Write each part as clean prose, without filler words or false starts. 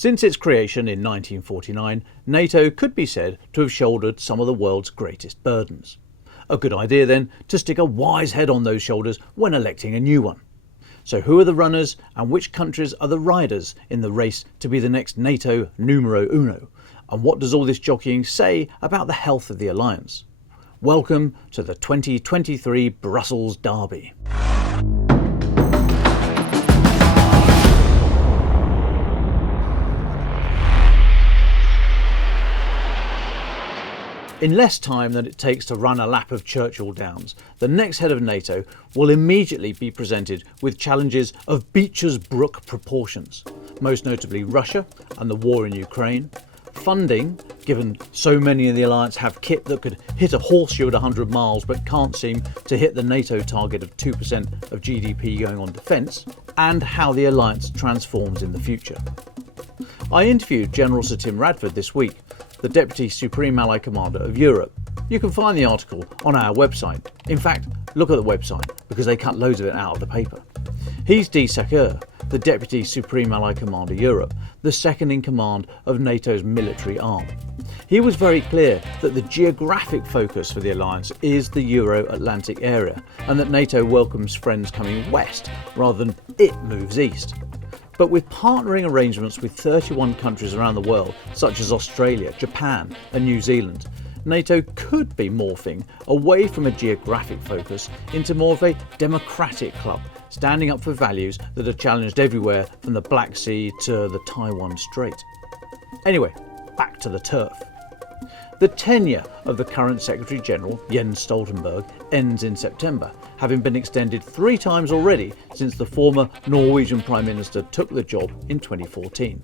Since its creation in 1949, NATO could be said to have shouldered some of the world's greatest burdens. A good idea then to stick a wise head on those shoulders when electing a new one. So who are the runners and which countries are the riders in the race to be the next NATO numero uno? And what does all this jockeying say about the health of the alliance? Welcome to the 2023 Brussels Derby. In less time than it takes to run a lap of Churchill Downs, the next head of NATO will immediately be presented with challenges of Bechers Brook-proportions, most notably Russia and the war in Ukraine, funding, given so many in the alliance have kit that could hit a horseshoe at 100 miles but can't seem to hit the NATO target of 2% of GDP going on defence, and how the alliance transforms in the future. I interviewed General Sir Tim Radford this week, the Deputy Supreme Allied Commander of Europe. You can find the article on our website. In fact, look at the website because they cut loads of it out of the paper. He's D. Sakur, the Deputy Supreme Allied Commander Europe, the second in command of NATO's military arm. He was very clear that the geographic focus for the alliance is the Euro-Atlantic area and that NATO welcomes friends coming west rather than it moves east. But with partnering arrangements with 31 countries around the world, such as Australia, Japan and New Zealand, NATO could be morphing away from a geographic focus into more of a democratic club, standing up for values that are challenged everywhere from the Black Sea to the Taiwan Strait. Anyway, back to the turf. The tenure of the current Secretary General, Jens Stoltenberg, ends in September, having been extended 3 times already since the former Norwegian Prime Minister took the job in 2014.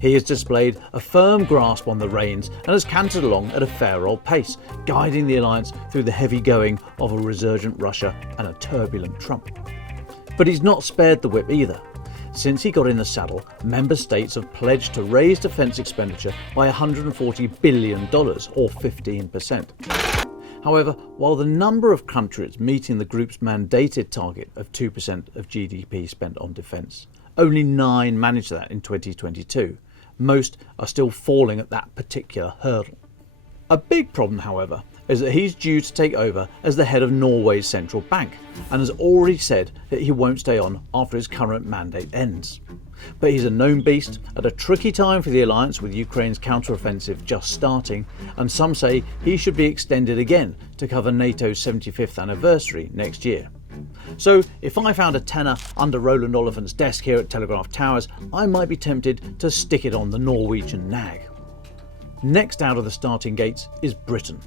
He has displayed a firm grasp on the reins and has cantered along at a fair old pace, guiding the alliance through the heavy going of a resurgent Russia and a turbulent Trump. But he's not spared the whip either. Since he got in the saddle, member states have pledged to raise defence expenditure by $140 billion, or 15%. However, while the number of countries meeting the group's mandated target of 2% of GDP spent on defence, only 9 managed that in 2022. Most are still falling at that particular hurdle. A big problem, however, is that he's due to take over as the head of Norway's central bank and has already said that he won't stay on after his current mandate ends. But he's a known beast at a tricky time for the alliance with Ukraine's counteroffensive just starting, and some say he should be extended again to cover NATO's 75th anniversary next year. So if I found a tenner under Roland Oliphant's desk here at Telegraph Towers, I might be tempted to stick it on the Norwegian nag. Next out of the starting gates is Britain.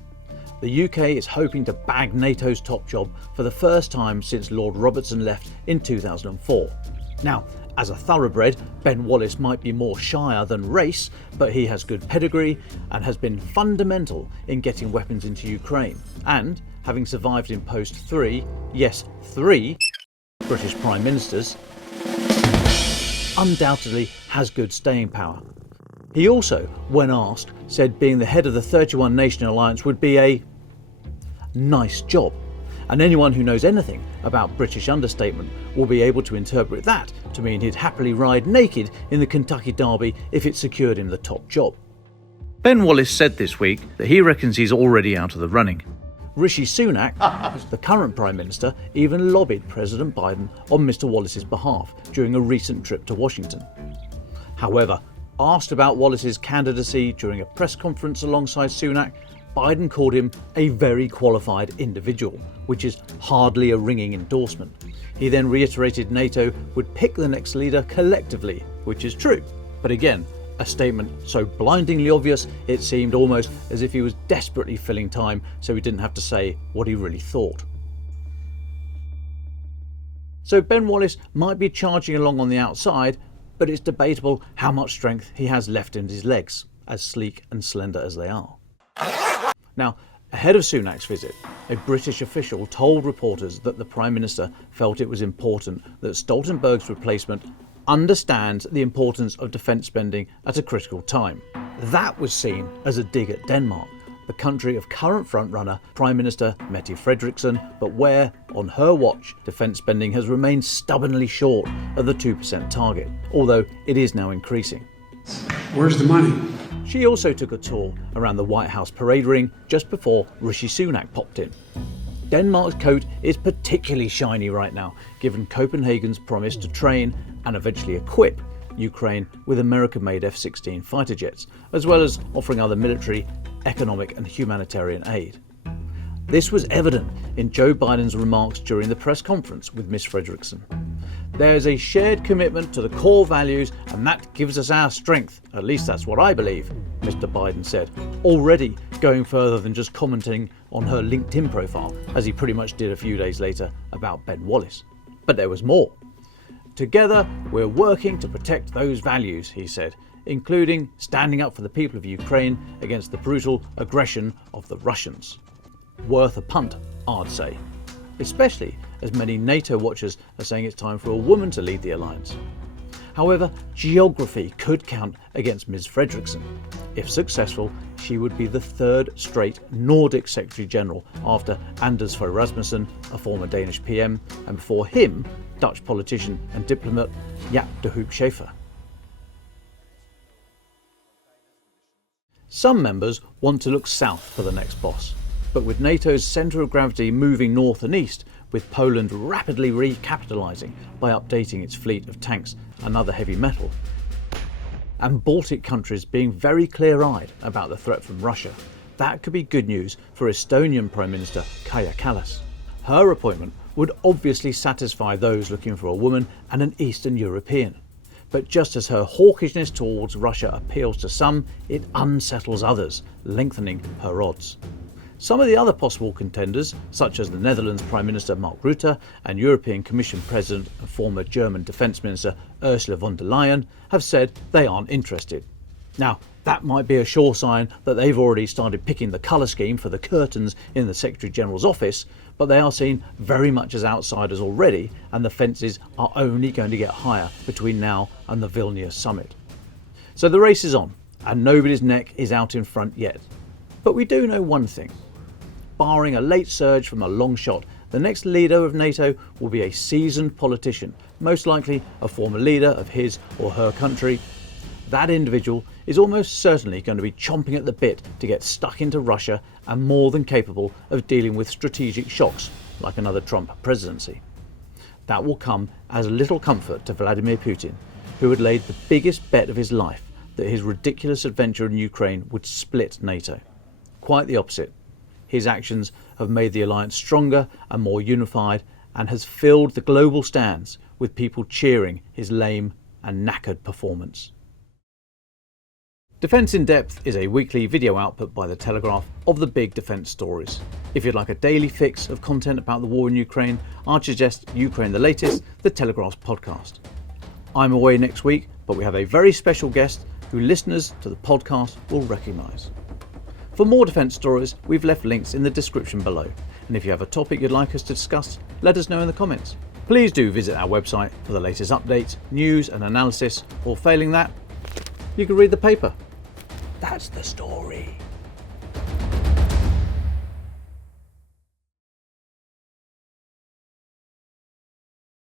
The UK is hoping to bag NATO's top job for the first time since Lord Robertson left in 2004. Now, as a thoroughbred, Ben Wallace might be more shire than race, but he has good pedigree and has been fundamental in getting weapons into Ukraine. And, having survived in post 3, yes, 3 British Prime Ministers, undoubtedly has good staying power. He also, when asked, said being the head of the 31 nation alliance would be a nice job. And anyone who knows anything about British understatement will be able to interpret that to mean he'd happily ride naked in the Kentucky Derby if it secured him the top job. Ben Wallace said this week that he reckons he's already out of the running. Rishi Sunak, the current Prime Minister, even lobbied President Biden on Mr. Wallace's behalf during a recent trip to Washington. However, asked about Wallace's candidacy during a press conference alongside Sunak, Biden called him a very qualified individual, which is hardly a ringing endorsement. He then reiterated NATO would pick the next leader collectively, which is true. But again, a statement so blindingly obvious it seemed almost as if he was desperately filling time so he didn't have to say what he really thought. So Ben Wallace might be charging along on the outside, but it's debatable how much strength he has left in his legs, as sleek and slender as they are. Now, ahead of Sunak's visit, a British official told reporters that the Prime Minister felt it was important that Stoltenberg's replacement understands the importance of defence spending at a critical time. That was seen as a dig at Denmark, the country of current frontrunner Prime Minister Mette Frederiksen, but where, on her watch, defence spending has remained stubbornly short of the 2% target, although it is now increasing. Where's the money? She also took a tour around the White House parade ring just before Rishi Sunak popped in. Denmark's coat is particularly shiny right now, given Copenhagen's promise to train and eventually equip Ukraine with American-made F-16 fighter jets, as well as offering other military, economic and humanitarian aid. This was evident in Joe Biden's remarks during the press conference with Ms. Frederiksen. There's a shared commitment to the core values and that gives us our strength, at least that's what I believe, Mr. Biden said, already going further than just commenting on her LinkedIn profile, as he pretty much did a few days later about Ben Wallace. But there was more. Together, we're working to protect those values, he said, including standing up for the people of Ukraine against the brutal aggression of the Russians. Worth a punt, I'd say, especially as many NATO watchers are saying it's time for a woman to lead the alliance. However, geography could count against Ms. Frederiksen. If successful, she would be the third straight Nordic Secretary General after Anders Fogh Rasmussen, a former Danish PM, and before him, Dutch politician and diplomat Jaap de Hoop Scheffer. Some members want to look south for the next boss, but with NATO's centre of gravity moving north and east, with Poland rapidly recapitalising by updating its fleet of tanks and other heavy metal, and Baltic countries being very clear-eyed about the threat from Russia, that could be good news for Estonian Prime Minister Kaja Kallas. Her appointment would obviously satisfy those looking for a woman and an Eastern European. But just as her hawkishness towards Russia appeals to some, it unsettles others, lengthening her odds. Some of the other possible contenders, such as the Netherlands Prime Minister Mark Rutte and European Commission President and former German Defence Minister Ursula von der Leyen, have said they aren't interested. Now, that might be a sure sign that they've already started picking the colour scheme for the curtains in the Secretary General's office, but they are seen very much as outsiders already, and the fences are only going to get higher between now and the Vilnius summit. So the race is on, and nobody's neck is out in front yet. But we do know one thing. Barring a late surge from a long shot, the next leader of NATO will be a seasoned politician, most likely a former leader of his or her country. That individual is almost certainly going to be chomping at the bit to get stuck into Russia and more than capable of dealing with strategic shocks like another Trump presidency. That will come as little comfort to Vladimir Putin, who had laid the biggest bet of his life that his ridiculous adventure in Ukraine would split NATO. Quite the opposite. His actions have made the alliance stronger and more unified and has filled the global stands with people cheering his lame and knackered performance. Defence in Depth is a weekly video output by the Telegraph of the big defence stories. If you'd like a daily fix of content about the war in Ukraine, I'd suggest Ukraine the Latest, the Telegraph's podcast. I'm away next week, but we have a very special guest who listeners to the podcast will recognise. For more defence stories, we've left links in the description below, and if you have a topic you'd like us to discuss, let us know in the comments. Please do visit our website for the latest updates, news and analysis, or failing that, you can read the paper. That's the story.